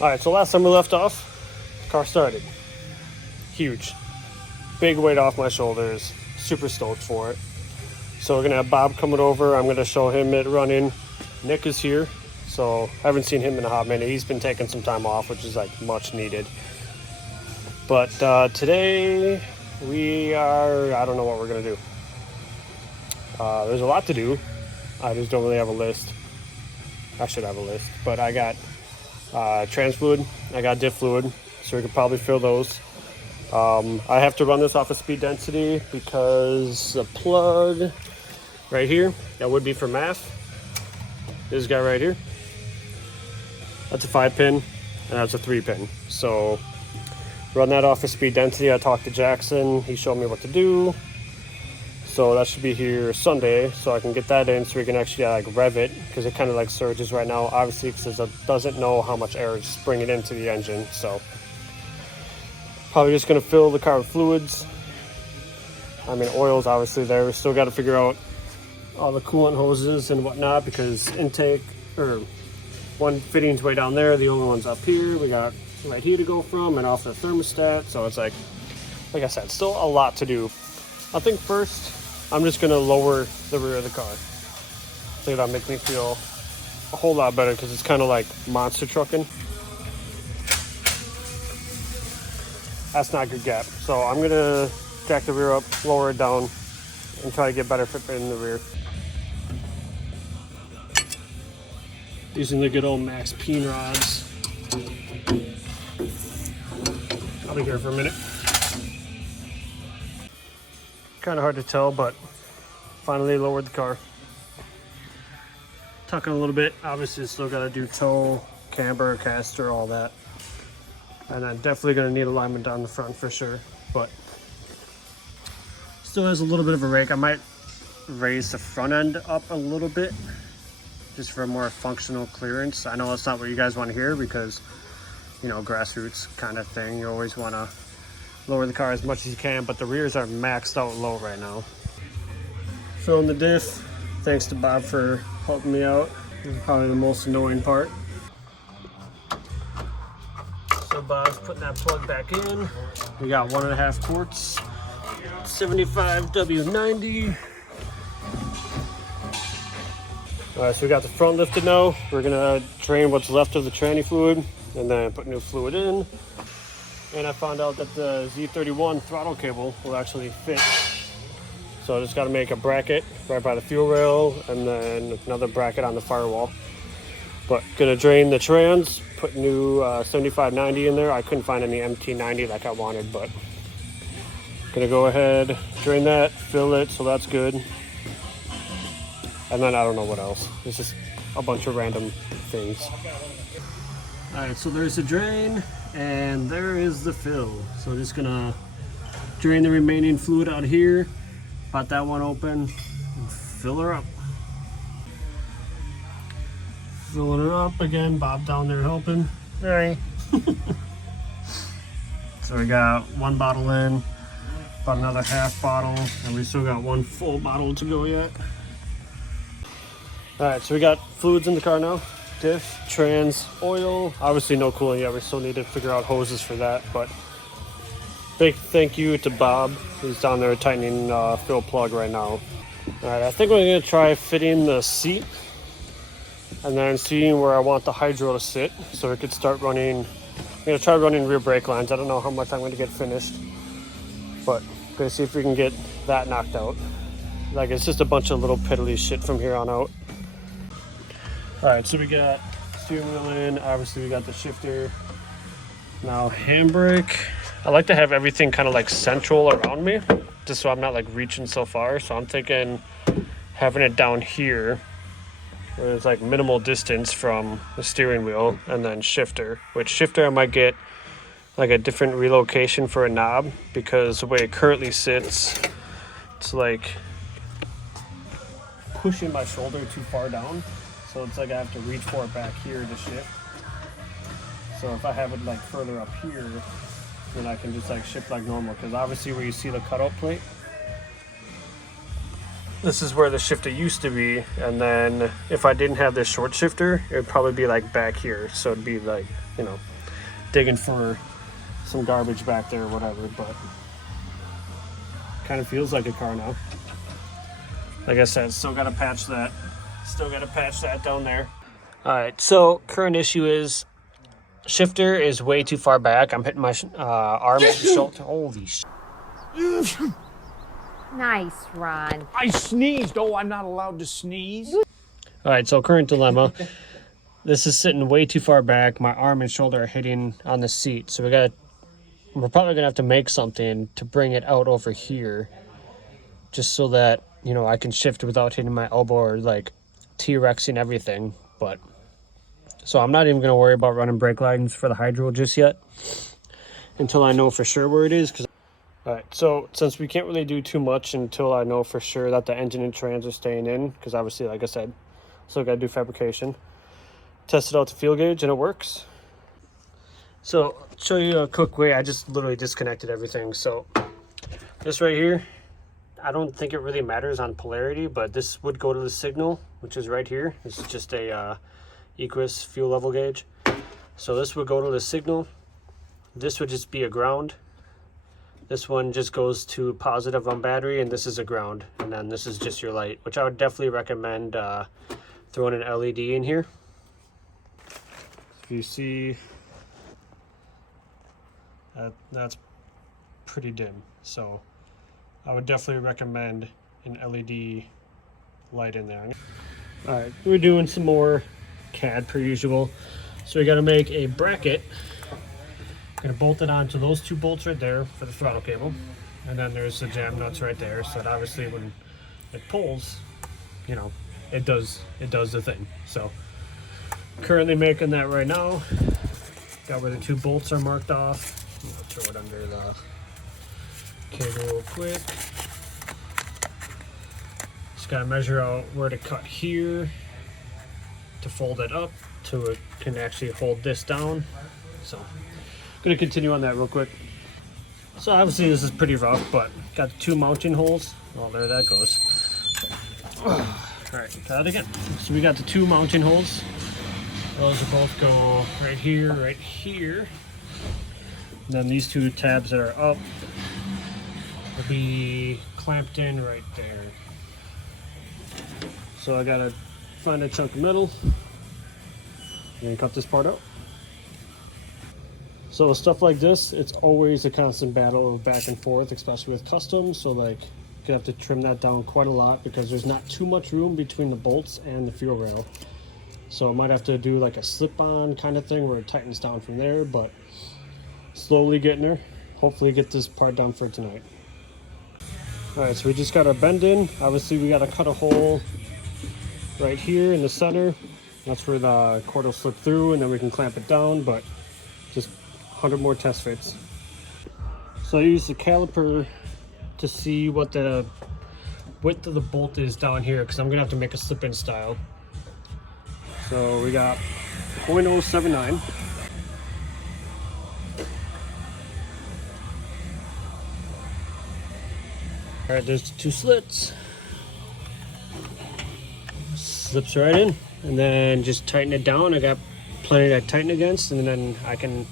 All right, so last time we left off, car started. Huge. Big weight off my shoulders. Super stoked for it. So we're gonna have Bob coming over. I'm gonna show him it running. Nick is here, so I haven't seen him in a hot minute. He's been taking some time off, which is like much needed. But today I don't know what we're gonna do. There's a lot to do. I just don't really have a list. I should have a list, but I got trans fluid, I got diff fluid, so we could probably fill those. I have to run this off of speed density because the plug right here, that would be for MAF. This guy right here, that's a 5-pin, and that's a 3-pin. So run that off of speed density. I talked to Jackson, he showed me what to do. So that should be here Sunday, so I can get that in so we can actually like rev it, because it kind of like surges right now, obviously, because it doesn't know how much air is bringing into the engine. So probably just going to fill the car with fluids. I mean, oil's obviously there. We still got to figure out all the coolant hoses and whatnot, because intake, or one fitting's way down there, the only one's up here. We got right here to go from, and off the thermostat. So it's like I said, still a lot to do. I think first I'm just going to lower the rear of the car. I think that'll make me feel a whole lot better, because it's kind of like monster trucking. That's not a good gap. So I'm going to jack the rear up, lower it down, and try to get better fit in the rear. Using the good old Max Peen rods. I'll be here for a minute. Kind of hard to tell, but finally lowered the car. Tucking a little bit. Obviously still got to do toe, camber, caster, all that. And I'm definitely going to need alignment down the front for sure, but still has a little bit of a rake. I might raise the front end up a little bit just for a more functional clearance. I know that's not what you guys want to hear, because, you know, grassroots kind of thing. You always want to lower the car as much as you can, but the rears are maxed out low right now. Filling the diff. Thanks to Bob for helping me out. This is probably the most annoying part. So Bob's putting that plug back in. We got 1.5 quarts, 75 W90. All right, so we got the front lifted now. We're gonna drain what's left of the tranny fluid and then put new fluid in. And I found out that the Z31 throttle cable will actually fit. So I just got to make a bracket right by the fuel rail, and then another bracket on the firewall. But gonna drain the trans, put new 7590 in there. I couldn't find any MT90 like I wanted, but gonna go ahead, drain that, fill it, so that's good. And then I don't know what else. It's just a bunch of random things. All right, so there's the drain. And there is the fill. So just gonna drain the remaining fluid out here, pop that one open, and fill her up. Filling her up again. Bob down there helping. Hey. So we got one bottle in, about another half bottle, and we still got one full bottle to go yet. All right, so we got fluids in the car now. Diff, trans, oil, obviously no cooling yet. We still need to figure out hoses for that, but big thank you to Bob. He's down there tightening fill plug right now. All right, I think we're gonna try fitting the seat and then seeing where I want the hydro to sit, so we could start running. I'm gonna try running rear brake lines. I don't know how much I'm gonna get finished, but I'm gonna see if we can get that knocked out. Like, it's just a bunch of little piddly shit from here on out. All right, so we got steering wheel in. Obviously, we got the shifter. Now, handbrake. I like to have everything kind of like central around me, just so I'm not like reaching so far. So I'm thinking having it down here, where it's like minimal distance from the steering wheel, and then shifter. Which shifter I might get like a different relocation for a knob, because the way it currently sits, it's like pushing my shoulder too far down. So it's like I have to reach for it back here to shift. So if I have it like further up here, then I can just like shift like normal. Because obviously where you see the cutout plate, this is where the shifter used to be, and then if I didn't have this short shifter, it would probably be like back here. So it'd be like, you know, digging for some garbage back there or whatever, but kind of feels like a car now. Like I said, still gotta patch that. Still gotta patch that down there. All right, so current issue is shifter is way too far back. I'm hitting my arm and shoulder. Holy sh! Nice, Ron. I sneezed. Oh, I'm not allowed to sneeze. All right, so current dilemma. This is sitting way too far back. My arm and shoulder are hitting on the seat. So we're probably gonna have to make something to bring it out over here, just so that, you know, I can shift without hitting my elbow or like T-Rexing everything. But so I'm not even gonna worry about running brake lines for the hydro just yet until I know for sure where it is. All right, so since we can't really do too much until I know for sure that the engine and trans are staying in, because obviously, like I said, still got to do fabrication. Test it out to field gauge, and it works. So, show you a quick way. I just literally disconnected everything. So, this right here, I don't think it really matters on polarity, but this would go to the signal, which is right here. This is just a Equus fuel level gauge. So this would go to the signal. This would just be a ground. This one just goes to positive on battery, and this is a ground. And then this is just your light, which I would definitely recommend throwing an LED in here. If you see, that's pretty dim. So I would definitely recommend an LED light in there. All right, we're doing some more CAD per usual. So we got to make a bracket. Gonna bolt it onto those two bolts right there for the throttle cable, and then there's the jam nuts right there, so that obviously when it pulls, you know, it does the thing. So currently making that right now. Got where the two bolts are marked off. I'll throw it under the cable real quick. Just gotta measure out where to cut here to fold it up so it can actually hold this down. So gonna continue on that real quick. So obviously this is pretty rough, but got the two mounting holes. Oh, there that goes. All right, try that again. So we got the two mounting holes. Those will both go right here, right here. And then these two tabs that are up will be clamped in right there. So I gotta find a chunk of metal and cut this part out. So stuff like this, it's always a constant battle of back and forth, especially with custom. So like, you're gonna have to trim that down quite a lot because there's not too much room between the bolts and the fuel rail. So I might have to do like a slip-on kind of thing where it tightens down from there, but slowly getting there. Hopefully get this part done for tonight. All right, so we just got our bend in. Obviously we gotta cut a hole right here in the center. That's where the cord will slip through, and then we can clamp it down, but just 100 more test fits. So I use the caliper to see what the width of the bolt is down here, because I'm gonna have to make a slip-in style. So we got 0.079. All right, there's the two slits. Slips right in, and then just tighten it down. I got plenty to tighten against, and then I can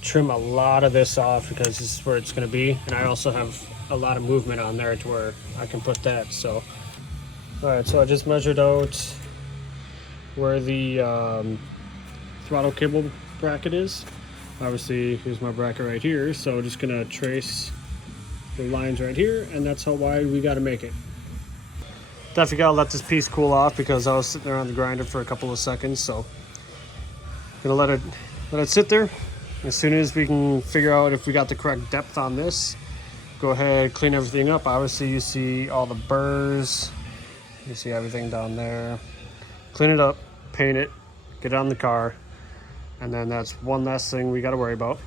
trim a lot of this off because this is where it's going to be, and I also have a lot of movement on there to where I can put that. So all right, so I just measured out where the throttle cable bracket is. Obviously here's my bracket right here, so just gonna trace the lines right here, and that's how wide we got to make it. Definitely gotta let this piece cool off because I was sitting there on the grinder for a couple of seconds, so gonna let it sit there. As soon as we can figure out if we got the correct depth on this, go ahead, clean everything up. Obviously you see all the burrs, you see everything down there. Clean it up, paint it, get it on the car, and then that's one last thing we got to worry about,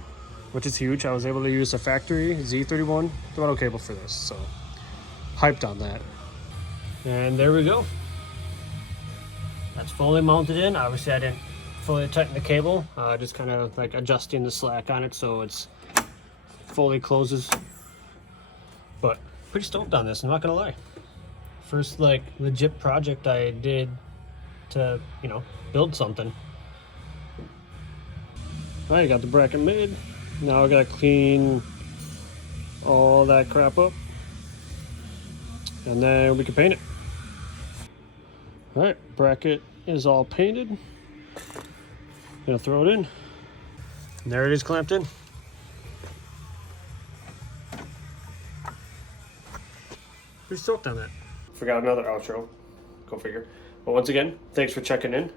which is huge. I was able to use a factory Z31 throttle cable for this, so hyped on that. And there we go. That's fully mounted in. Obviously I didn't fully tighten the cable, just kind of like adjusting the slack on it so it's fully closes. But pretty stoked on this, I'm not gonna lie. First like legit project I did to, you know, build something. All right, got the bracket made. Now I gotta clean all that crap up, and then we can paint it. All right, bracket is all painted. Gonna throw it in. And there it is, clamped in. Pretty stoked on that. Forgot another outro. Go figure. But once again, thanks for checking in.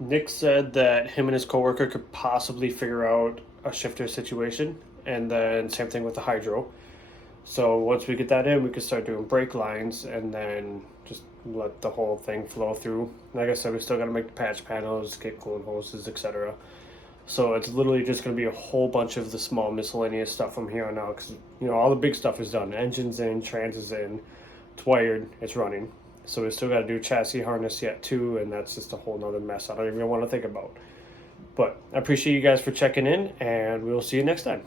Nick said that him and his coworker could possibly figure out a shifter situation, and then same thing with the hydro. So once we get that in, we can start doing brake lines, and then just let the whole thing flow through. Like I said, we still got to make the patch panels, get coolant hoses, etc. So it's literally just going to be a whole bunch of the small miscellaneous stuff from here on out, because you know all the big stuff is done. Engine's in, trans is in, it's wired, it's running. So we still got to do chassis harness yet too, and that's just a whole nother mess I don't even want to think about. But I appreciate you guys for checking in, and we'll see you next time.